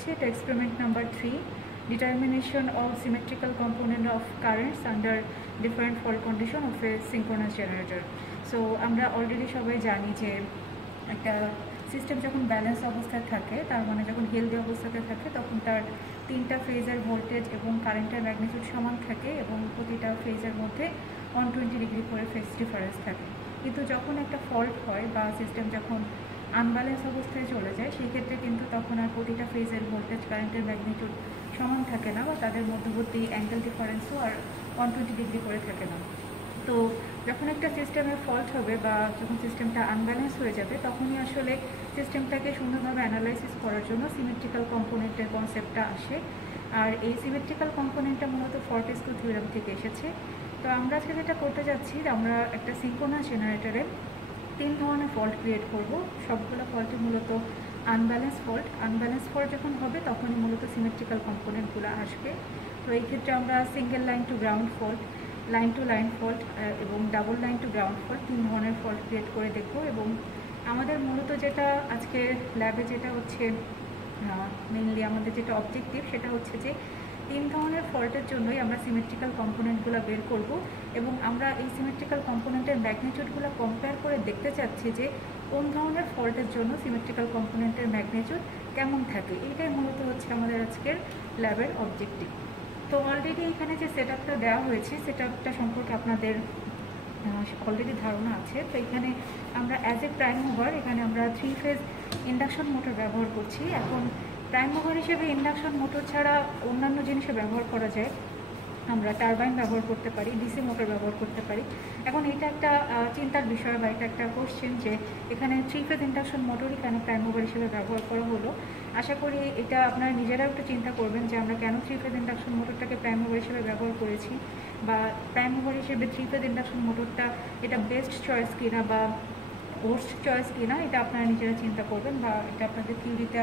করছি। এটা experiment number 3, determination of symmetrical component of currents under different fault condition of A synchronous generator. So আমরা already সবাই জানি যে একটা সিস্টেম যখন ব্যালেন্স অবস্থায় থাকে, তার মানে যখন হেলদি অবস্থাতে থাকে, তখন তার 3টা ফেজের ভোল্টেজ এবং কারেন্টের ম্যাগনিটিউড সমান থাকে এবং প্রতিটা ফেজের মধ্যে 120 ডিগ্রি করে ফেজ ডিফারেন্স থাকে। কিন্তু যখন একটা ফল্ট হয় বা সিস্টেম যখন আনব্যালেন্স অবস্থায় চলে যায়, সেই ক্ষেত্রে কিন্তু তখন আর প্রতিটা ফেজের ভোল্টেজ কারেন্টের ম্যাগনিটিউড সমান থাকে না, বা তাদের মধ্যবর্তী অ্যাঙ্গেল ডিফারেন্সও আর 120 ডিগ্রি করে থাকে না। তো যখন একটা সিস্টেমের ফল্ট হবে বা যখন সিস্টেমটা আনব্যালেন্স হয়ে যাবে, তখনই আসলে সিস্টেমটাকে সুন্দরভাবে অ্যানালাইসিস করার জন্য সিমেট্রিক্যাল কম্পোনেন্টের কনসেপ্টটা আসে। আর এই সিমেট্রিক্যাল কম্পোনেন্টটা মূলত ফর্টেস্কিউ থিওরেম থেকে এসেছে। তো আমরা আজকে যেটা করতে যাচ্ছি, আমরা একটা সিঙ্ক্রোনাস জেনারেটরে 3 ধরনের ফল্ট ক্রিয়েট করব। সবগুলো ফল্টই মূলত আনব্যালেন্স ফল্ট যখন হবে তখনই মূলত সিমেট্রিক্যাল কম্পোনেন্টগুলো আসবে। তো এই ক্ষেত্রে আমরা single line to ground fault, line to line fault এবং double line to ground fault, 3 ধরনের ফল্ট ক্রিয়েট করে দেখব। এবং আমাদের মূলত যেটা আজকে ল্যাবে যেটা হচ্ছে মেইনলি আমাদের যেটা অবজেক্টিভ, সেটা হচ্ছে যে 3 ধরনের ফল্টের জন্যই আমরা সিমেট্রিক্যাল কম্পোনেন্টগুলো বের করব এবং আমরা এই সিমেট্রিক্যাল কম্পোনেন্টের ম্যাগনিটিউডগুলো কম্পেয়ার করে দেখতে চাচ্ছি যে কোন ধরনের ফল্টের জন্য সিমেট্রিক্যাল কম্পোনেন্টের ম্যাগনিটিউড কেমন থাকে। এইটাই মূলত হচ্ছে আমাদের আজকের ল্যাবের অবজেক্টিভ। তো অলরেডি এখানে যে সেট আপটা দেওয়া হয়েছে, সেট আপটা সম্পর্কে আপনাদের অলরেডি ধারণা আছে। তো এখানে আমরা অ্যাজ এ প্রাইম মুভার এখানে আমরা 3 ফেজ ইন্ডাকশন মোটর ব্যবহার করছি। এখন প্রাইম মুভার হিসেবে ইন্ডাকশন মোটর ছাড়া অন্যান্য জিনিসে ব্যবহার করা যায়। আমরা টারবাইন ব্যবহার করতে পারি, ডিসি মোটর ব্যবহার করতে পারি। এখন এটা একটা চিন্তার বিষয় বা এটা একটা কোশ্চেন যে এখানে 3 ফেজ ইন্ডাকশন মোটরই কেন প্রাইম মুভার হিসেবে ব্যবহার করা হলো। আশা করি এটা আপনারা নিজেরাও একটু চিন্তা করবেন যে আমরা কেন 3 ফেজ ইন্ডাকশন মোটরটাকে প্রাইম মুভার হিসেবে ব্যবহার করেছি, বা প্রাইম মুভার হিসেবে 3 ফেজ ইন্ডাকশন মোটরটা এটা বেস্ট চয়েস কিনা বা ওয়ার্স্ট চয়েস কিনা, এটা আপনারা নিজেরা চিন্তা করবেন, বা এটা আপনাদের থিওরিতে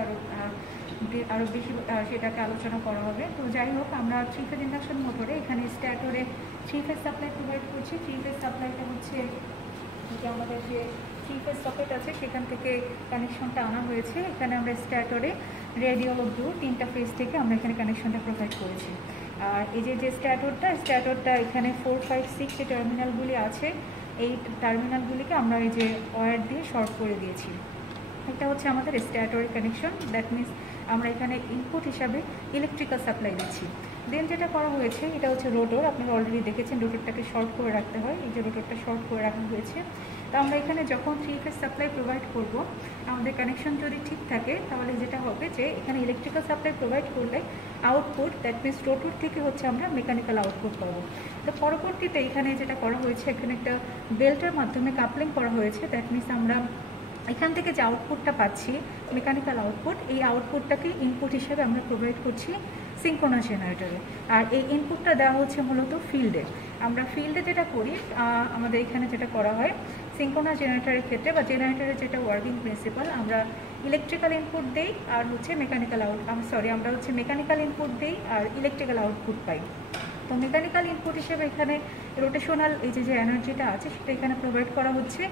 আরও বেশি সেটাকে আলোচনা করা হবে। তো যাই হোক, আমরা 3 ফেজ ইন্ডাকশন মোটরে এখানে স্ট্যাটরে 3 ফেজ সাপ্লাই প্রোভাইড করছি। 3 ফেজ সাপ্লাইটা হচ্ছে যে আমাদের যে 3 ফেজ সকেট আছে সেখান থেকে কানেকশনটা আনা হয়েছে। এখানে আমরা স্ট্যাটরে রেডিয়াল অব্দি 3টা ফেজ থেকে আমরা এখানে কানেকশনটা প্রোভাইড করেছি। আর এই যে স্ট্যাটরটা এখানে 4, 5, 6 যে টার্মিনালগুলি আছে, এই টার্মিনালগুলিকে আমরা এই যে ওয়্যার দিয়ে শর্ট করে দিয়েছি। এটা হচ্ছে আমাদের স্ট্যাটরের কানেকশন। দ্যাট মিনস আমরা এখানে ইনপুট হিসাবে ইলেকট্রিক্যাল সাপ্লাই দিচ্ছি। দেন যেটা করা হয়েছে, এটা হচ্ছে রোটর। আপনারা অলরেডি দেখেছেন রোটরটাকে শর্ট করে রাখতে হয়। এই যে রোটরটা শর্ট করে রাখা হয়েছে। তো আমরা এখানে যখন 3 ফেজ সাপ্লাই প্রোভাইড করব, আমাদের কানেকশন যদি ঠিক থাকে, তাহলে যেটা হবে যে এখানে ইলেকট্রিক্যাল সাপ্লাই প্রোভাইড করলে আউটপুট, দ্যাট মিনস রোটর থেকে হচ্ছে আমরা মেকানিক্যাল আউটপুট পাবো। তো পরবর্তীতে এখানে যেটা করা হয়েছে, এখানে একটা বেল্টের মাধ্যমে কাপলিং করা হয়েছে। দ্যাট মিনস আমরা এখান থেকে যে আউটপুটটা পাচ্ছি মেকানিক্যাল আউটপুট, এই আউটপুটটাকে ইনপুট হিসেবে আমরা প্রোভাইড করছি সিঙ্ক্রোনাস জেনারেটরে। আর এই ইনপুটটা দেওয়া হচ্ছে মূলত ফিল্ডে। আমরা ফিল্ডে যেটা করি, আমাদের এখানে যেটা করা হয় সিঙ্ক্রোনাস জেনারেটরের ক্ষেত্রে বা জেনারেটরের যেটা ওয়ার্কিং প্রিন্সিপাল, আমরা ইলেকট্রিক্যাল ইনপুট দিই আর হচ্ছে আমরা হচ্ছে মেকানিক্যাল ইনপুট দিই আর ইলেকট্রিক্যাল আউটপুট পাই। তো মেকানিক্যাল ইনপুট হিসেবে এখানে রোটেশনাল এই যে এনার্জিটা আছে সেটা এখানে প্রোভাইড করা হচ্ছে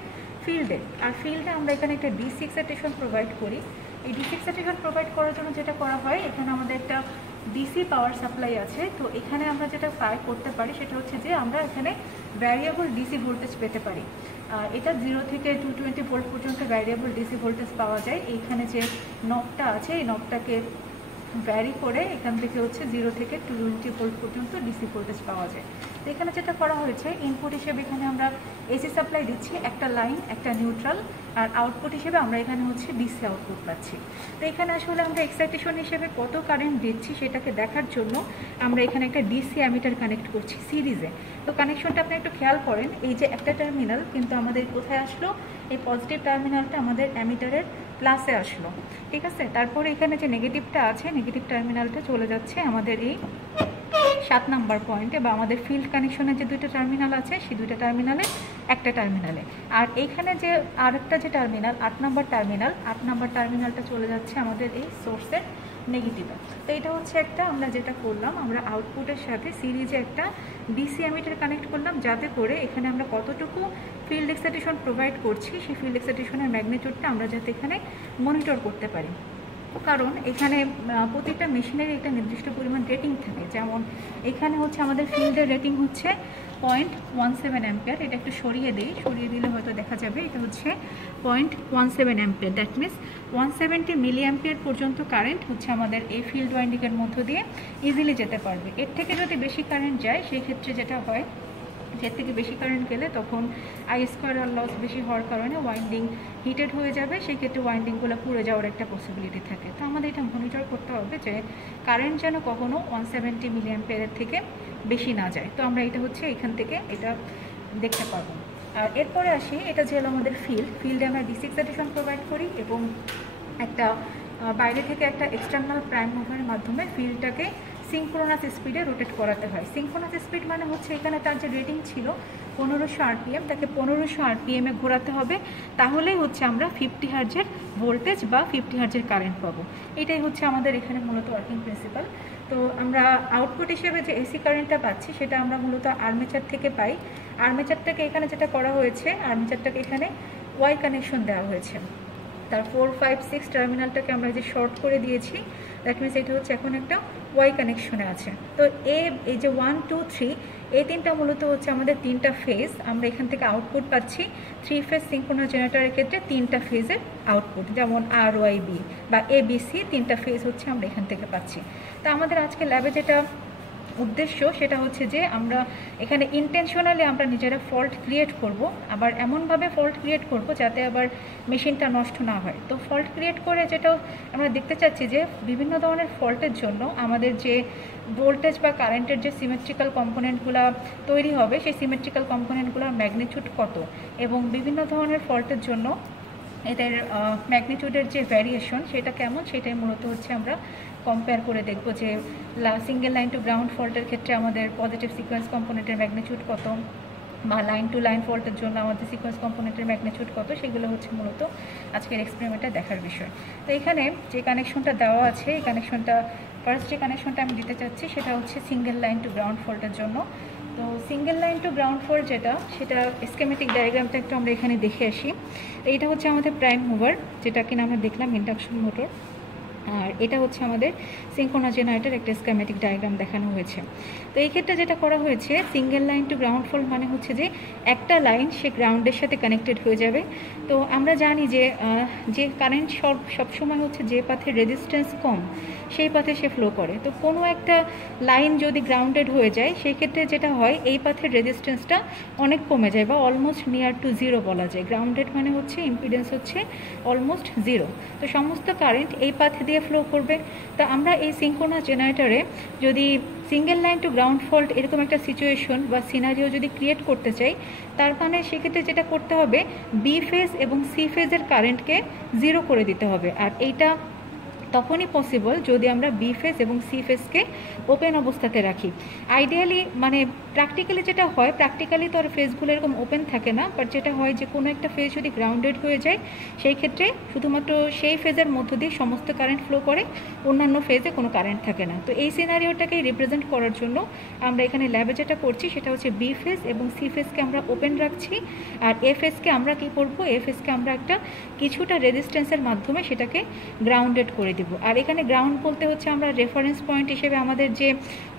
ফিল্ডে। আর ফিল্ডে আমরা এখানে একটা ডিসি এক্সাইটেশন প্রোভাইড করি। এই ডিসি এক্সাইটেশন প্রোভাইড করার জন্য যেটা করা হয়, এখানে আমাদের একটা ডিসি পাওয়ার সাপ্লাই আছে। তো এখানে আমরা যেটা করতে পারি সেটা হচ্ছে যে আমরা এখানে ভ্যারিয়েবল ডিসি ভোল্টেজ পেতে পারি। এটা 0 থেকে 220 ভোল্ট পর্যন্ত ভ্যারিয়েবল ডিসি ভোল্টেজ পাওয়া যায়। এইখানে যে নবটা আছে, এই নবটাকে ভ্যারি করে এখান থেকে হচ্ছে 0 থেকে 220 ভোল্ট পর্যন্ত ডিসি ভোল্টেজ পাওয়া যায়। তো এখানে যেটা করা হয়েছে, ইনপুট হিসেবে এখানে আমরা এসি সাপ্লাই দিচ্ছি, একটা লাইন, একটা নিউট্রাল, আর আউটপুট হিসেবে আমরা এখানে হচ্ছে ডিসি আউটপুট পাচ্ছি। তো এখানে আসলে আমরা এক্সাইটেশন হিসেবে কত কারেন্ট দিচ্ছি সেটাকে দেখার জন্য আমরা এখানে একটা ডিসি অ্যামিটার কানেক্ট করছি সিরিজে। তো কানেকশনটা আপনি একটু খেয়াল করেন, এই যে একটা টার্মিনাল কিন্তু আমাদের কোথায় আসলো, এই পজিটিভ টার্মিনালটা আমাদের অ্যামিটারের প্লাসে আসলো, ঠিক আছে। তারপরে এখানে যে নেগেটিভটা আছে, নেগেটিভ টার্মিনালটা চলে যাচ্ছে আমাদের এই 7 নাম্বার পয়েন্টে, বা আমাদের ফিল্ড কানেকশনের যে 2টা টার্মিনাল আছে সেই 2টা টার্মিনালে একটা টার্মিনালে। আর এইখানে যে আরেকটা যে টার্মিনাল 8 নাম্বার টার্মিনালটা চলে যাচ্ছে আমাদের এই সোর্সের নেগেটিভে। তো এটা হচ্ছে একটা আমরা যেটা করলাম, আমরা আউটপুটের সাথে সিরিজে একটা ডিসি অ্যামিটার কানেক্ট করলাম, যাতে করে এখানে আমরা কতটুকু ফিল্ড এক্সাইটেশন প্রোভাইড করছি সেই ফিল্ড এক্সাইটেশনের ম্যাগনিটিউডটা আমরা যাতে এখানে মনিটর করতে পারি। কারণ এখানে প্রতিটা মেশিনের একটা নির্দিষ্ট পরিমাণ রেটিং থাকে। যেমন এখানে হচ্ছে আমাদের ফিল্ডের রেটিং হচ্ছে 0.17 অ্যাম্পিয়ার। এটা একটু সরিয়ে দিলে হয়তো দেখা যাবে এটা হচ্ছে 0.17 ampere. That means 170 milliampere পর্যন্ত কারেন্ট হচ্ছে আমাদের এই ফিল্ড ওয়াইন্ডিংয়ের মধ্য দিয়ে ইজিলি যেতে পারবে। এর থেকে যদি বেশি কারেন্ট যায় সেই ক্ষেত্রে যেটা হয়, এর থেকে বেশি কারেন্ট গেলে তখন আই স্কোয়ার আর লস বেশি হওয়ার কারণে ওয়াইন্ডিং হিটেড হয়ে যাবে, সেই ক্ষেত্রে ওয়াইন্ডিংগুলো পুড়ে যাওয়ার একটা পসিবিলিটি থাকে। তো আমাদের এটা মনিটর করতে হবে যে কারেন্ট যেন কখনো 170 মিলি অ্যাম্পিয়ারের থেকে বেশি না যায়। তো আমরা এটা হচ্ছে এখান থেকে এটা দেখতে পারবো। আর এরপরে আসি, এটা যে হলো আমাদের ফিল্ডে আমরা ডিসি এক্সাইটেশন প্রোভাইড করি এবং একটা বাইরে থেকে একটা এক্সটার্নাল প্রাইম মুভারের মাধ্যমে ফিল্ডটাকে সিঙ্ক্রোনাস স্পিডে রোটেট করাতে হয়। সিঙ্ক্রোনাস স্পিড মানে হচ্ছে এখানে তার যে রেটিং ছিল 1500 আরপিএম, তাকে 1500 আরপিএমে ঘোরাতে হবে, তাহলেই হচ্ছে আমরা 50 হার্জের ভোল্টেজ বা 50 হার্জের কারেন্ট পাবো। এটাই হচ্ছে আমাদের এখানে মূলত ওয়ার্কিং প্রিন্সিপাল। তো আমরা আউটপুট হিসেবে যে এসি কারেন্টটা পাচ্ছি সেটা আমরা মূলত আর্মেচার থেকে পাই। আর্মেচারটাকে এখানে যেটা করা হয়েছে, আর্মেচারটাকে এখানে ওয়াই কানেকশন দেওয়া হয়েছে। তার 4, 5, 6 টার্মিনালটাকে আমরা যে শর্ট করে দিয়েছি, দ্যাট মিনস এটা হচ্ছে এখন একটা ওয়াই কানেকশনে আছে। তো এই যে 1, 2, 3 এই তিনটা মূলত হচ্ছে আমাদের তিনটা ফেজ। আমরা এখান থেকে আউটপুট পাচ্ছি 3 ফেজ সিঙ্ক্রোনাস জেনারেটরের ক্ষেত্রে তিনটা ফেজের আউটপুট, যেমন RYB বা ABC তিনটা ফেজ হচ্ছে আমরা এখান থেকে পাচ্ছি। তো আমাদের আজকে ল্যাবে যেটা উদ্দেশ্য সেটা হচ্ছে যে আমরা এখানে ইন্টেনশনালি আমরা নিজেরা ফল্ট ক্রিয়েট করব, আবার এমনভাবে ফল্ট ক্রিয়েট করব যাতে আবার মেশিনটা নষ্ট না হয়। তো ফল্ট ক্রিয়েট করে যেটা আমরা দেখতে চাচ্ছি যে বিভিন্ন ধরনের ফল্টের জন্য আমাদের যে ভোল্টেজ বা কারেন্টের যে সিমেট্রিক্যাল কম্পোনেন্টগুলো তৈরি হবে সেই সিমেট্রিক্যাল কম্পোনেন্টগুলোর ম্যাগনিটিউড কত, এবং বিভিন্ন ধরনের ফল্টের জন্য এদের ম্যাগনিটিউডের যে ভ্যারিয়েশন সেটা কেমন, সেটাই মূলত হচ্ছে আমরা কম্পেয়ার করে দেখব যে সিঙ্গেল লাইন টু গ্রাউন্ড ফল্টের ক্ষেত্রে আমাদের পজিটিভ সিকোয়েন্স কম্পোনেন্টের ম্যাগনিটিউড কত, বা লাইন টু লাইন ফল্টের জন্য আমাদের সিকোয়েন্স কম্পোনেন্টের ম্যাগনিটিউড কত, সেগুলো হচ্ছে মূলত আজকের এক্সপেরিমেন্টে দেখার বিষয়। তো এখানে যে কানেকশনটা দেওয়া আছে, এই কানেকশনটা ফার্স্ট যে কানেকশনটা আমি দিতে চাচ্ছি সেটা হচ্ছে সিঙ্গেল লাইন টু গ্রাউন্ড ফল্টের জন্য। তো single line to ground fault যেটা, সেটা স্কেমেটিক ডায়াগ্রামটা একটু আমরা এখানে দেখে আসি। এইটা হচ্ছে আমাদের প্রাইম মুভার, যেটা কিনা আমরা দেখলাম ইন্ডাকশন মোটর, আর এটা হচ্ছে আমাদের সিঙ্ক্রোনাস জেনারেটর একটা স্কেমেটিক ডায়াগ্রাম দেখানো হয়েছে। তো এই ক্ষেত্রে যেটা করা হয়েছে, single line to ground fault মানে হচ্ছে যে একটা লাইন সে গ্রাউন্ডের সাথে কানেক্টেড হয়ে যাবে। তো আমরা জানি যে কারেন্ট সবসময় হচ্ছে যে পাথে রেজিস্ট্যান্স কম সেই পাথে সে ফ্লো করে। তো কোনো একটা লাইন যদি গ্রাউন্ডেড হয়ে যায় সেই ক্ষেত্রে যেটা হয়, এই পাথের রেজিস্ট্যান্সটা অনেক কমে যায় বা অলমোস্ট নিয়ার টু জিরো বলা যায়। গ্রাউন্ডেড মানে হচ্ছে ইম্পিডেন্স হচ্ছে অলমোস্ট জিরো। তো সমস্ত কারেন্ট এই পাথে দিয়ে ফ্লো করবে। তো আমরা এই সিঙ্ক্রোনাস জেনারেটরে যদি single line to ground fault এরকম একটা সিচুয়েশন বা সিনারিও যদি ক্রিয়েট করতে চাই, তার মানে সেক্ষেত্রে যেটা করতে হবে, বি ফেজ এবং সি ফেজের কারেন্টকে জিরো করে দিতে হবে। আর এইটা তখনই পসিবল যদি আমরা বি ফেজ এবং সি ফেজকে ওপেন অবস্থাতে রাখি। আইডিয়ালি মানে প্র্যাকটিক্যালি যেটা হয়, প্র্যাকটিক্যালি তো আর ফেজগুলো এরকম ওপেন থাকে না, বাট যেটা হয় যে কোনো একটা ফেজ যদি গ্রাউন্ডেড হয়ে যায় সেই ক্ষেত্রে শুধুমাত্র সেই ফেজের মধ্য দিয়ে সমস্ত কারেন্ট ফ্লো করে, অন্যান্য ফেজে কোনো কারেন্ট থাকে না। তো এই সিনারিওটাকে রিপ্রেজেন্ট করার জন্য আমরা এখানে ল্যাবে যেটা করছি সেটা হচ্ছে বি ফেজ এবং সি ফেজকে আমরা ওপেন রাখছি, আর এ ফেজকে আমরা কী করবো, এ ফেজকে আমরা একটা কিছুটা রেজিস্ট্যান্সের মাধ্যমে সেটাকে গ্রাউন্ডেড করে দিব। আর এখানে গ্রাউন্ড বলতে হচ্ছে আমরা রেফারেন্স পয়েন্ট হিসেবে আমাদের যে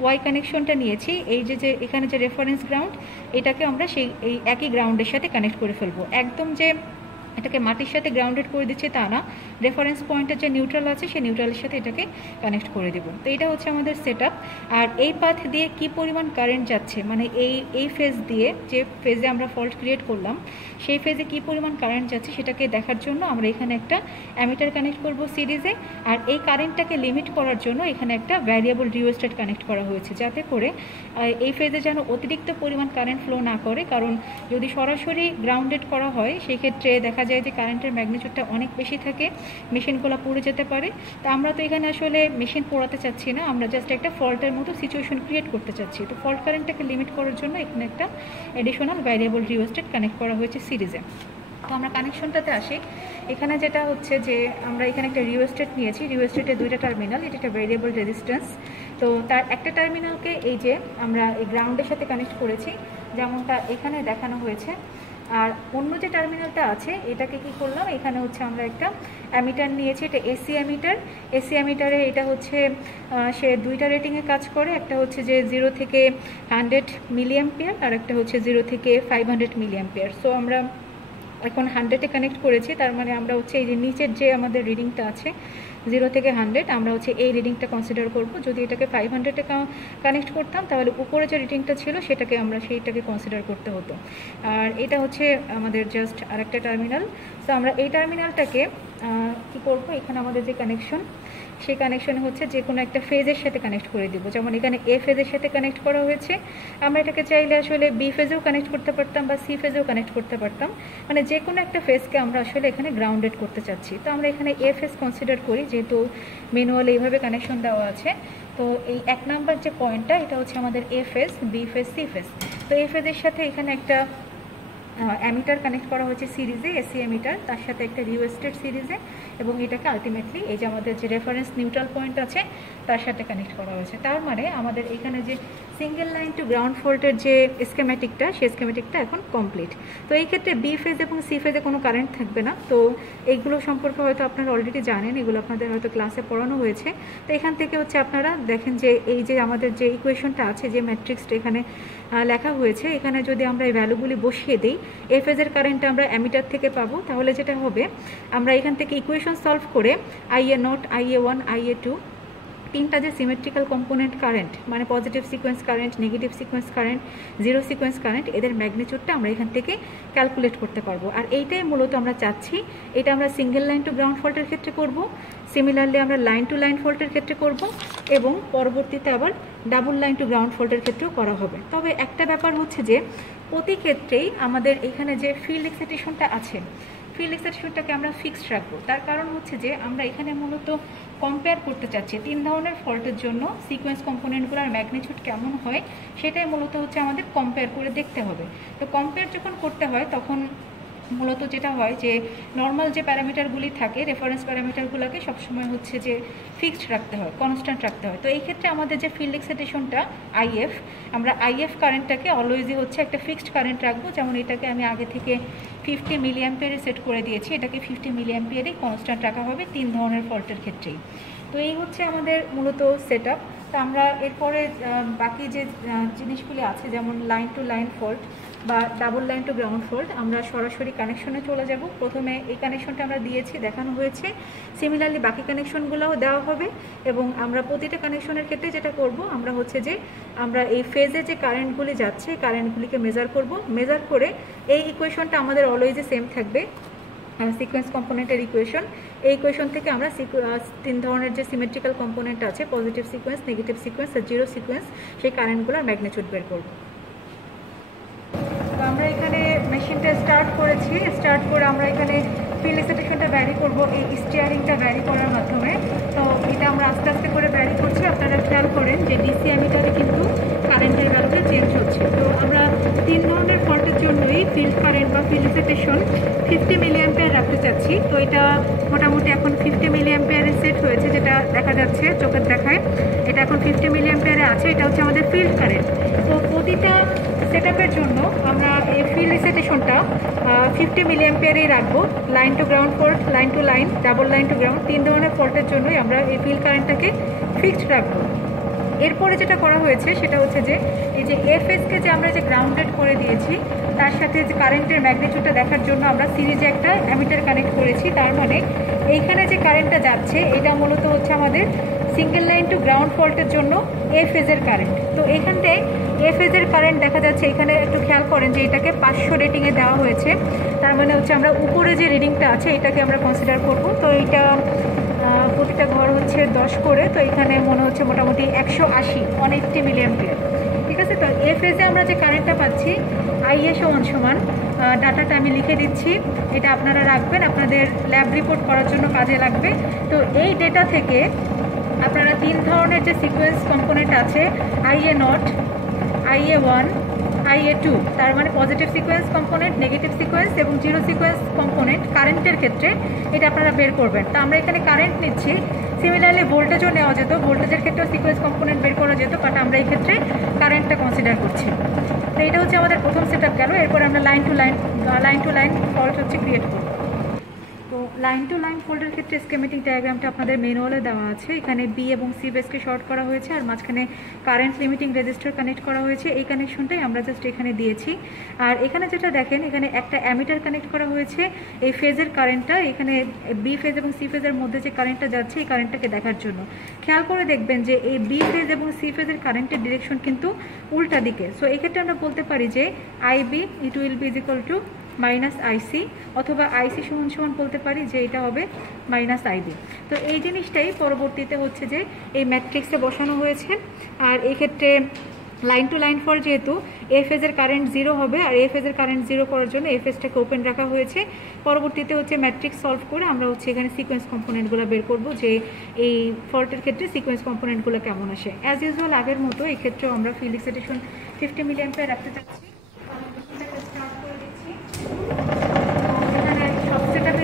ওয়াই কানেকশনটা নিয়েছি, এই যে এখানে যে রেফারেন্স গ্রাউন্ড, এটাকে আমরা এই একই গ্রাউন্ডের সাথে কানেক্ট করে ফেলবো। একদম যে এটাকে মাটির সাথে গ্রাউন্ডেড করে দিচ্ছে তা না, রেফারেন্স পয়েন্টের যে নিউট্রাল আছে সেই নিউট্রালের সাথে এটাকে কানেক্ট করে দেব। তো এটা হচ্ছে আমাদের সেট আপ। আর এই পাথ দিয়ে কি পরিমাণ কারেন্ট যাচ্ছে, মানে এই ফেজ দিয়ে যে ফেজে আমরা ফল্ট ক্রিয়েট করলাম সেই ফেজে কি পরিমাণ কারেন্ট যাচ্ছে সেটাকে দেখার জন্য আমরা এখানে একটা অ্যামিটার কানেক্ট করব সিরিজে। আর এই কারেন্টটাকে লিমিট করার জন্য এখানে একটা ভ্যারিয়েবল রিওস্ট্যাট কানেক্ট করা হয়েছে, যাতে করে এই ফেজে যেন অতিরিক্ত পরিমাণ কারেন্ট ফ্লো না করে। কারণ যদি সরাসরি গ্রাউন্ডেড করা হয় সেই ক্ষেত্রে দেখা যায় যে কারেন্টের ম্যাগনিটিউডটা অনেক বেশি থাকে, মেশিনগুলো পুড়ে যেতে পারে। তো আমরা তো এখানে আসলে মেশিন পোড়াতে চাচ্ছি না, আমরা জাস্ট একটা ফল্টের মতো সিচুয়েশন ক্রিয়েট করতে চাচ্ছি। তো ফল্ট কারেন্টটাকে লিমিট করার জন্য এখানে একটা অ্যাডিশনাল ভ্যারিয়েবল রিওস্ট্যাট কানেক্ট করা হয়েছে সিরিজে। তো আমরা কানেকশনটাতে আসি। এখানে যেটা হচ্ছে যে আমরা এখানে একটা রিওস্ট্যাট নিয়েছি, রিওস্ট্যাটের দুইটা টার্মিনাল, এটা একটা ভ্যারিয়েবল রেজিস্ট্যান্স। তো তার একটা টার্মিনালকে এই যে আমরা এই গ্রাউন্ডের সাথে কানেক্ট করেছি, যেমনটা এখানে দেখানো হয়েছে। আর অন্য যে টার্মিনালটা আছে এটাকে কি করলাম, এখানে হচ্ছে আমরা একটা অ্যামিটার নিয়েছি, এটা এসি অ্যামিটার। এসি অ্যামিটারে এটা হচ্ছে সে দুইটা রেটিংয়ে কাজ করে, একটা হচ্ছে যে 0 থেকে 100 মিলিঅ্যাম্পিয়ার আর একটা হচ্ছে 0 থেকে 500 মিলিঅ্যাম্পিয়ার। সো আমরা এখন 100-এ কানেক্ট করেছি, তার মানে আমরা হচ্ছে এই যে নিচের যে আমাদের রিডিংটা আছে 0 থেকে 100, আমরা হচ্ছে এই রিডিংটা কনসিডার করব। যদি এটাকে 500-এ কানেক্ট করতাম তাহলে উপরে যে রিডিংটা ছিল সেইটাকে কনসিডার করতে হতো। আর এটা হচ্ছে আমাদের জাস্ট আরেকটা টার্মিনাল। সো আমরা এই টার্মিনালটাকে কি করব, এখানে আমাদের যে কানেকশন সেই কানেকশনে হচ্ছে যে কোনো একটা ফেজের সাথে কানেক্ট করে দিব। যেমন এখানে এ ফেজের সাথে কানেক্ট করা হয়েছে, আমরা এটাকে চাইলে আসলে বি ফেজেও কানেক্ট করতে পারতাম বা সি ফেজেও কানেক্ট করতে পারতাম, মানে যে কোনো একটা ফেজকে আমরা আসলে এখানে গ্রাউন্ডেড করতে চাচ্ছি। তো আমরা এখানে এ ফেজ কনসিডার করি, যেহেতু ম্যানুয়ালে এইভাবে কানেকশন দেওয়া আছে। তো এই 1 নাম্বার যে পয়েন্টটা এটা হচ্ছে আমাদের A phase, B phase, C phase. তো এ ফেজের সাথে এখানে একটা অ্যামিটার কানেক্ট করা হয়েছে সিরিজে, এসি অ্যামিটার, তার সাথে একটা রিওয়েস্টেড সিরিজে, এবং এটাকে আলটিমেটলি এই যে আমাদের যে রেফারেন্স নিউট্রাল পয়েন্ট আছে তার সাথে কানেক্ট করা হয়েছে। তার মানে আমাদের এখানে যে সিঙ্গেল লাইন টু গ্রাউন্ড ফল্টের যে স্কেমেটিকটা, সেই স্কেমেটিকটা এখন কমপ্লিট। তো এই ক্ষেত্রে বি ফেজ এবং সি ফেজে কোনো কারেন্ট থাকবে না। তো এইগুলো সম্পর্কে হয়তো আপনারা অলরেডি জানেন, এগুলো আপনাদের হয়তো ক্লাসে পড়ানো হয়েছে। তো এখান থেকে হচ্ছে আপনারা দেখেন যে এই যে আমাদের যে ইকুয়েশনটা আছে, যে ম্যাট্রিক্সটা এখানে লেখা হয়েছে, এখানে যদি আমরা এই ভ্যালুগুলি বসিয়ে দিই, এ ফেজের কারেন্টটা আমরা অ্যামিটার থেকে পাবো। তাহলে যেটা হবে, আমরা এখান থেকে ইকুয়েশন সলভ করে IA0, IA1, IA2 তিনটা যে সিমেট্রিক্যাল কম্পোনেন্ট কারেন্ট, মানে positive sequence current, negative sequence current, zero sequence current, এদের ম্যাগনিটিউডটা আমরা এখান থেকে ক্যালকুলেট করতে পারবো। আর এইটাই মূলত আমরা চাচ্ছি। এটা আমরা সিঙ্গেল লাইন টু গ্রাউন্ড ফল্টের ক্ষেত্রে করব, সিমিলারলি আমরা লাইন টু লাইন ফল্টের ক্ষেত্রে করব, এবং পরবর্তীতে আবার ডাবল লাইন টু গ্রাউন্ড ফল্টের ক্ষেত্রেও করা হবে। তবে একটা ব্যাপার হচ্ছে যে প্রতি ক্ষেত্রেই আমাদের এখানে যে ফিল্ড এক্সাইটেশনটা আছে, ফিল্ড এক্সাইটেশনটাকে আমরা ফিক্সড রাখবো। তার কারণ হচ্ছে যে আমরা এখানে মূলত কম্পেয়ার করতে চাচ্ছি 3 ধরনের ফল্টের জন্য সিকোয়েন্স কম্পোনেন্টগুলোর ম্যাগনিটিউড কেমন হয়, সেটাই মূলত হচ্ছে আমাদের কম্পেয়ার করে দেখতে হবে। তো কম্পেয়ার যখন করতে হয় তখন মূলত যেটা হয় যে নর্মাল যে প্যারামিটারগুলি থাকে, রেফারেন্স প্যারামিটারগুলোকে সবসময় হচ্ছে যে ফিক্সড রাখতে হয়, কনস্ট্যান্ট রাখতে হয়। তো এই ক্ষেত্রে আমাদের যে ফিল্ড এক্সাইটেশনটা আইএফ, আমরা আইএফ কারেন্টটাকে অলওয়েজই হচ্ছে একটা ফিক্সড কারেন্ট রাখবো। যেমন এটাকে আমি আগে থেকে 50 মিলিঅ্যাম্পিয়ারে সেট করে দিয়েছি, এটাকে 50 মিলিঅ্যাম্পিয়ারেই কনস্ট্যান্ট রাখা হবে 3 ধরনের ফল্টের ক্ষেত্রেই। তো এই হচ্ছে আমাদের মূলত সেট আপ। তো আমরা এরপরে বাকি যে জিনিসগুলি আছে, যেমন লাইন টু লাইন ফল্ট বা double line to ground fault, আমরা সরাসরি কানেকশনে চলে যাব। প্রথমে এই কানেকশনটা আমরা দিয়েছি, দেখানো হয়েছে, সিমিলারলি বাকি কানেকশনগুলোও দেওয়া হবে। এবং আমরা প্রতিটা কানেকশনের ক্ষেত্রে যেটা করব, আমরা হচ্ছে যে আমরা এই ফেজে যে কারেন্টগুলি যাচ্ছে, কারেন্টগুলিকে মেজার করব। মেজার করে এই ইকুয়েশনটা আমাদের অলওয়েজই সেম থাকবে, সিকোয়েন্স কম্পোনেন্টের ইকুয়েশন। এই ইকুয়েশন থেকে আমরা 3 ধরনের যে সিমেট্রিক্যাল কম্পোনেন্ট আছে, পজিটিভ সিকোয়েন্স, নেগেটিভ সিকোয়েন্স আর জিরো সিকোয়েন্স, সেই কারেন্টগুলোর ম্যাগনিটিউড বের করব। তো আমরা এখানে মেশিনটা স্টার্ট করেছি, স্টার্ট করে আমরা এখানে ফিল্ড এক্সাইটেশনটা ভ্যারি করব এই স্টিয়ারিংটা ভ্যারি করার মাধ্যমে। তো এটা আমরা আস্তে আস্তে করে ভ্যারি করছি। আপনারা খেয়াল করেন যে ডিসি অ্যামিটারে কিন্তু কারেন্টের ভ্যালুটা চেঞ্জ হচ্ছে। তো আমরা 3 ধরনের ফল্টের জন্যই ফিল্ড কারেন্ট বা ফিল্ড এক্সাইটেশন 50 মিলিঅ্যাম্পিয়ার রাখতে চাচ্ছি। তো এটা মোটামুটি এখন 50 মিলিঅ্যাম্পিয়ারে সেট হয়েছে, যেটা দেখা যাচ্ছে চোখের দেখায়। এটা এখন 50 মিলিঅ্যাম্পিয়ারে আছে, এটা হচ্ছে আমাদের ফিল্ড কারেন্ট। তো প্রতিটা সেটআপের জন্য আমরা এই ফিল্ড এক্সাইটেশনটা 50 মিলিঅ্যাম্পিয়ারেই রাখবো। Line to ground fault, line to line, double line to ground, 3 ধরনের ফল্টের জন্যই আমরা এই ফিল্ড কারেন্টটাকে ফিক্সড রাখবো। এরপরে যেটা করা হয়েছে সেটা হচ্ছে যে এই যে এফএসকে যে আমরা যে গ্রাউন্ডেড করে দিয়েছি, তার সাথে যে কারেন্টের ম্যাগনিটিউডটা দেখার জন্য আমরা সিরিজে একটা অ্যামিটার কানেক্ট করেছি। তার মানে এইখানে যে কারেন্টটা যাচ্ছে এটা মূলত হচ্ছে আমাদের সিঙ্গেল লাইন টু গ্রাউন্ড ফল্টের জন্য এ ফেজের কারেন্ট। তো এখানতে এ ফেজের কারেন্ট দেখা যাচ্ছে, এখানে একটু খেয়াল করেন যে এটাকে 500 রেটিংয়ে দেওয়া হয়েছে। তার মানে হচ্ছে আমরা উপরে যে রিডিংটা আছে এটাকে আমরা কনসিডার করব। তো এইটা প্রতিটা ঘর হচ্ছে 10 করে, তো এখানে মনে হচ্ছে মোটামুটি 180, 180 মিলিঅ্যাম্পিয়ার। ঠিক আছে। তো এ ফেজে আমরা যে কারেন্টটা পাচ্ছি আইএ সমান ডাটাটা আমি লিখে দিচ্ছি, এটা আপনারা রাখবেন, আপনাদের ল্যাব রিপোর্ট করার জন্য কাজে লাগবে। তো এই ডেটা থেকে আপনারা 3 ধরনের যে সিকোয়েন্স কম্পোনেন্ট আছে, IA0, IA1, IA2, তার মানে positive sequence component, negative sequence এবং জিরো সিকোয়েন্স কম্পোনেন্ট কারেন্টের ক্ষেত্রে এটা আপনারা বের করবেন। তো আমরা এখানে কারেন্ট নিচ্ছি, সিমিলারলি ভোল্টেজও নেওয়া যেত, ভোল্টেজের ক্ষেত্রেও সিকোয়েন্স কম্পোনেন্ট বের করা যেত, বাট আমরা এই ক্ষেত্রে কারেন্টটা কনসিডার করছি। তো এটা হচ্ছে আমাদের প্রথম সেট আপ গেল। এরপর আমরা লাইন টু লাইন ফল্ট হচ্ছে ক্রিয়েট করব। তো লাইন টু লাইন ফল্টের ক্ষেত্রে স্কেমেটিক ডায়াগ্রামটা আপনাদের ম্যানুয়ালে দেওয়া আছে। এখানে বি এবং সি বেসকে শর্ট করা হয়েছে আর মাঝখানে কারেন্ট লিমিটিং রেজিস্টার কানেক্ট করা হয়েছে। এই কানেকশনটাই আমরা জাস্ট এখানে দিয়েছি। আর এখানে যেটা দেখেন, এখানে একটা অ্যামিটার কানেক্ট করা হয়েছে এই ফেজের কারেন্টটা, এখানে বি ফেজ এবং সি ফেজের মধ্যে যে কারেন্টটা যাচ্ছে এই কারেন্টটাকে দেখার জন্য। খেয়াল করে দেখবেন যে এই বি ফেজ এবং সি ফেজের কারেন্টের ডিরেকশন কিন্তু উল্টা দিকে। সো এই ক্ষেত্রে আমরা বলতে পারি যে IB it will be is equal to minus IC, অথবা আইসি সমান সমান বলতে পারি যে এটা হবে মাইনাস আইবি। তো এই জিনিসটাই পরবর্তীতে হচ্ছে যে এই ম্যাট্রিক্সে বসানো হয়েছে। আর এই ক্ষেত্রে লাইন টু লাইন ফল্ট যেহেতু এ ফেজের কারেন্ট 0 হবে, আর এ ফেজের কারেন্ট 0 করার জন্য এ ফেজটাকে ওপেন রাখা হয়েছে। পরবর্তীতে হচ্ছে ম্যাট্রিক্স সলভ করে আমরা হচ্ছে এখানে সিকোয়েন্স কম্পোনেন্টগুলো বের করব যে এই ফল্টের ক্ষেত্রে সিকোয়েন্স কম্পোনেন্টগুলো কেমন আসে। অ্যাজ ইউজুয়াল আগের মতো এই ক্ষেত্রেও আমরা ফিল্ড এক্সাইটেশন 50 মিলিঅ্যাম্পিয়ার রাখতে চাচ্ছি।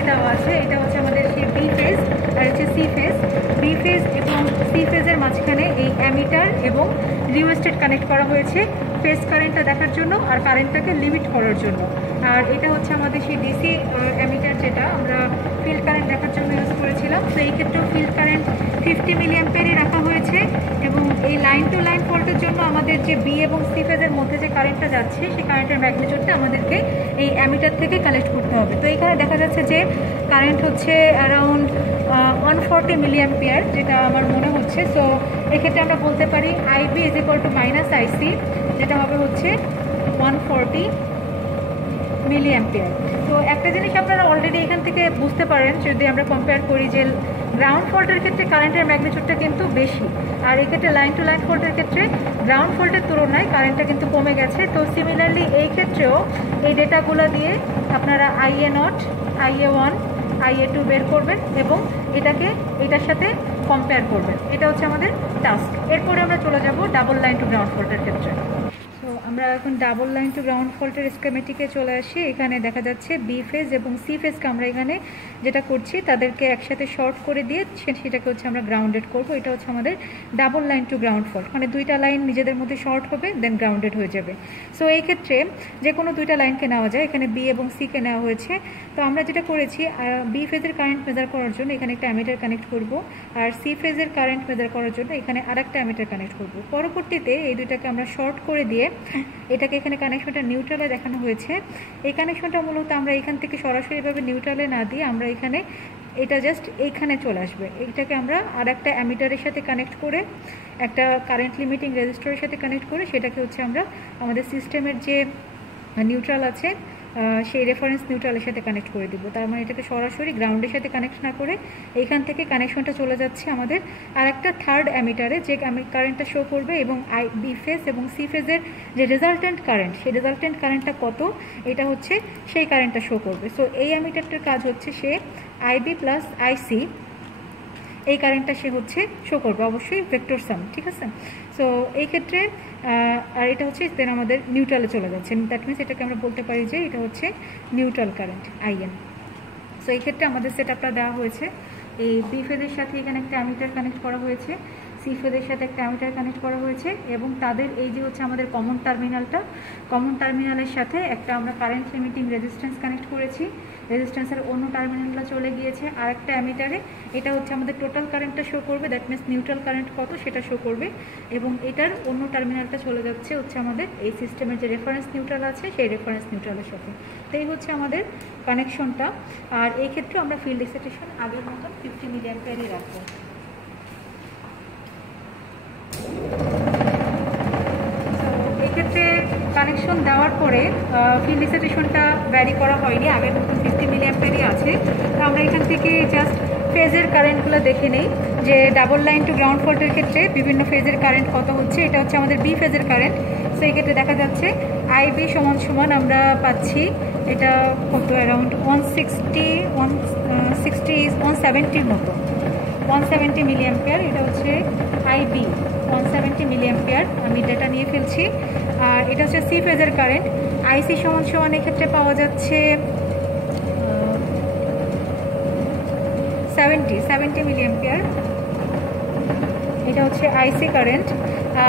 দেওয়া আছে, এটা হচ্ছে আমাদের সেই বি ফেজ আর হচ্ছে সি ফেজ। বি ফেজ এবং সি ফেজের মাঝখানে এই অ্যামিটার এবং রিওয়েস্টেড কানেক্ট করা হয়েছে ফেজ কারেন্টটা দেখার জন্য আর কারেন্টটাকে লিমিট করার জন্য। আর এটা হচ্ছে আমাদের সেই ডিসি অ্যামিটার যেটা আমরা ফিল্ড কারেন্ট দেখার জন্য ইউজ করেছিলাম। তো এই ক্ষেত্রেও ফিল্ড কারেন্ট 50 মিলিঅ্যাম্পিয়ারই রাখা হয়েছে। এবং এই লাইন টু লাইন ফল্টের জন্য আমাদের যে বি এবং সি ফেজের মধ্যে যে কারেন্টটা যাচ্ছে সেই কারেন্টের ম্যাগনিটিউডটা আমাদেরকে এই অ্যামিটার থেকে কালেক্ট করতে হবে। তো এখানে দেখা যাচ্ছে যে কারেন্ট হচ্ছে অ্যারাউন্ড 140 মিলিঅ্যাম্পিয়ার, যেটা আমার মনে হচ্ছে। সো এক্ষেত্রে আমরা বলতে পারি IB is equal to minus IC, যেটা হবে হচ্ছে 140 মিলিঅ্যাম্পিয়ার। তো একটা জিনিস আপনারা অলরেডি এখান থেকে বুঝতে পারেন, যদি আমরা কম্পেয়ার করি যে গ্রাউন্ড ফল্টের ক্ষেত্রে কারেন্টের ম্যাগনিটিউডটা কিন্তু বেশি, আর এক্ষেত্রে লাইন টু লাইন ফল্টের ক্ষেত্রে গ্রাউন্ড ফল্টের তুলনায় কারেন্টটা কিন্তু কমে গেছে। তো সিমিলারলি এই ক্ষেত্রেও এই ডেটাগুলো দিয়ে আপনারা IA0, IA1, IA2 বের করবেন এবং এটার সাথে কম্পেয়ার করবেন। এটা হচ্ছে আমাদের টাস্ক। এরপরে আমরা চলে যাব ডাবল লাইন টু গ্রাউন্ড ফল্টের ক্ষেত্রে। তো আমরা এখন ডাবল লাইন টু গ্রাউন্ড ফল্টের স্কেমেটিকে চলে আসি। এখানে দেখা যাচ্ছে বি ফেজ এবং সি ফেজকে আমরা এখানে যেটা করছি তাদেরকে একসাথে শর্ট করে দিয়ে সেটাকে হচ্ছে আমরা গ্রাউন্ডেড করব। এটা হচ্ছে আমাদের double line to ground fault, মানে দুইটা লাইন নিজেদের মধ্যে শর্ট হবে দেন গ্রাউন্ডেড হয়ে যাবে। সো এই ক্ষেত্রে যে কোনো দুইটা লাইনকে নেওয়া যায়, এখানে বি এবং সিকে নেওয়া হয়েছে। তো আমরা যেটা করেছি বি ফেজের কারেন্ট মেজার করার জন্য এখানে একটা অ্যামিটার কানেক্ট করব, আর সি ফেজের কারেন্ট মেজার করার জন্য এখানে আরেকটা অ্যামিটার কানেক্ট করব। পরবর্তীতে এই দুইটাকে আমরা শর্ট করে দিয়ে এটাকে এখানে কানেকশনটা নিউট্রালে দেখানো হয়েছে। এই কানেকশনটা মূলত আমরা এখান থেকে সরাসরিভাবে নিউট্রালে না দিয়ে আমরা এখানে এটা জাস্ট এইখানে চলে আসবে। এইটাকে আমরা আর একটা অ্যামিটারের সাথে কানেক্ট করে একটা কারেন্ট লিমিটিং রেজিস্টারের সাথে কানেক্ট করে সেটাকে হচ্ছে আমরা আমাদের সিস্টেমের যে নিউট্রাল আছে সেই রেফারেন্স নিউট্রালের সাথে কানেক্ট করে দিব। তার মানে এটাকে সরাসরি গ্রাউন্ডের সাথে কানেক্ট না করে এইখান থেকে কানেকশনটা চলে যাচ্ছে আমাদের আর একটা থার্ড অ্যামিটারে, যে কারেন্টটা শো করবে এবং বি ফেজ এবং সি ফেজের যে রেজাল্টেন্ট কারেন্ট, সেই রেজাল্টেন্ট কারেন্টটা কত এটা হচ্ছে সেই কারেন্টটা শো করবে। সো এই অ্যামিটারটার কাজ হচ্ছে সে আইবি প্লাস আইসি এই কারেন্টটা সে হচ্ছে শো করবে, অবশ্যই ভেক্টর সাম, ঠিক আছে। সো এই ক্ষেত্রে আর এটা হচ্ছে দেন আমাদের নিউট্রালে চলে যাচ্ছে। দ্যাট মিনস এটাকে আমরা বলতে পারি যে এটা হচ্ছে নিউট্রাল কারেন্ট আইএন। সো এই ক্ষেত্রে আমাদের সেট আপটা দেওয়া হয়েছে। এই বি ফেজের সাথে এখানে একটা অ্যামিটার কানেক্ট করা হয়েছে, সি ফেজের সাথে একটা অ্যামিটার কানেক্ট করা হয়েছে এবং তাদের এই যে হচ্ছে আমাদের কমন টার্মিনালের সাথে একটা আমরা কারেন্ট লিমিটিং রেজিস্ট্যান্স কানেক্ট করেছি। রেজিস্ট্যান্সের অন্য টার্মিনালটা চলে গিয়েছে আর একটা অ্যামিটারে। এটা হচ্ছে আমাদের টোটাল কারেন্টটা শো করবে, দ্যাট মিনস নিউট্রাল কারেন্ট কত সেটা শো করবে। এবং এটার অন্য টার্মিনালটা চলে যাচ্ছে হচ্ছে আমাদের এই সিস্টেমের যে রেফারেন্স নিউট্রাল আছে সেই রেফারেন্স নিউট্রালের সাথে। তো এই হচ্ছে আমাদের কানেকশনটা। আর এই ক্ষেত্রে আমরা ফিল্ড এক্সাইটেশন আগের মতন 50 মিলিঅ্যাম্পিয়ারই রাখবো। এক্ষেত্রে কানেকশন দেওয়ার পরে ফিল্ড এক্সাইটেশনটা ভ্যারি করা হয়নি, আগের মতন 50 মিলিঅ্যাম্পিয়ারই আছে। তো আমরা এখান থেকে জাস্ট ফেজের কারেন্টগুলো দেখে নেই যে ডাবল লাইন টু গ্রাউন্ড ফল্টের ক্ষেত্রে বিভিন্ন ফেজের কারেন্ট কত হচ্ছে। এটা হচ্ছে আমাদের বি ফেজের কারেন্ট। সো এই ক্ষেত্রে দেখা যাচ্ছে আইবি সমান সমান আমরা পাচ্ছি এটা কত অ্যারাউন্ড 170 মতো, 170 মিলিঅ্যাম্পিয়ার। এটা হচ্ছে আইবি 170 মিলিঅ্যাম্পিয়ার, আমি ডেটা নিয়ে ফেলছি। আর এটা হচ্ছে সি ফেজের কারেন্ট। আইসি সমান সমান এক্ষেত্রে পাওয়া যাচ্ছে 70 মিলিঅ্যাম্পিয়ার। এটা হচ্ছে আইসি কারেন্ট।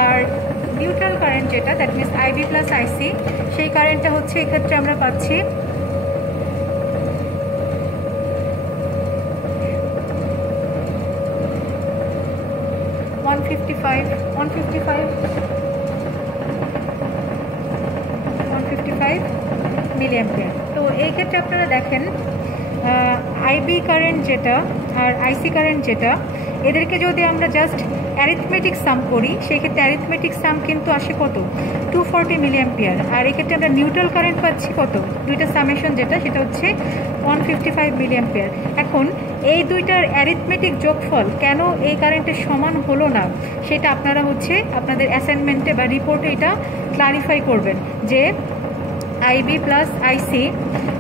আর নিউট্রাল কারেন্ট যেটা, that means IB plus IC, সেই কারেন্টটা হচ্ছে এক্ষেত্রে আমরা পাচ্ছি 155 মিলি অ্যাম্পিয়ার। তো এই ক্ষেত্রে আপনারা দেখেন আইবি কারেন্ট যেটা আর আইসি কারেন্ট যেটা, এদেরকে যদি আমরা জাস্ট অ্যারিথমেটিক সাম করি, সেক্ষেত্রে অ্যারিথমেটিক সাম কিন্তু আসে কত, 240 মিলি অ্যাম্পিয়ার। আর এক্ষেত্রে আমরা নিউট্রাল কারেন্ট পাচ্ছি কত, দুইটা সামেশন যেটা, সেটা হচ্ছে 155 মিলি অ্যাম্পিয়ার। এখন এই দুইটার অ্যারিথমেটিক যোগফল কেন এই কারেন্টের সমান হলো না, সেটা আপনারা হচ্ছে আপনাদের অ্যাসাইনমেন্টে বা রিপোর্টে এটা ক্লারিফাই করবেন যে আইবি প্লাস আইসি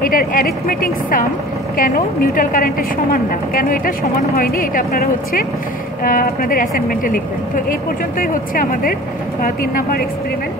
এটার অ্যারিথমেটিক সাম কেন নিউট্রাল কারেন্টের সমান না, কেন এটা সমান হয়নি, এটা আপনারা হচ্ছে আপনাদের অ্যাসাইনমেন্টে লিখবেন। তো এই পর্যন্তই হচ্ছে আমাদের 3 নম্বর এক্সপেরিমেন্ট।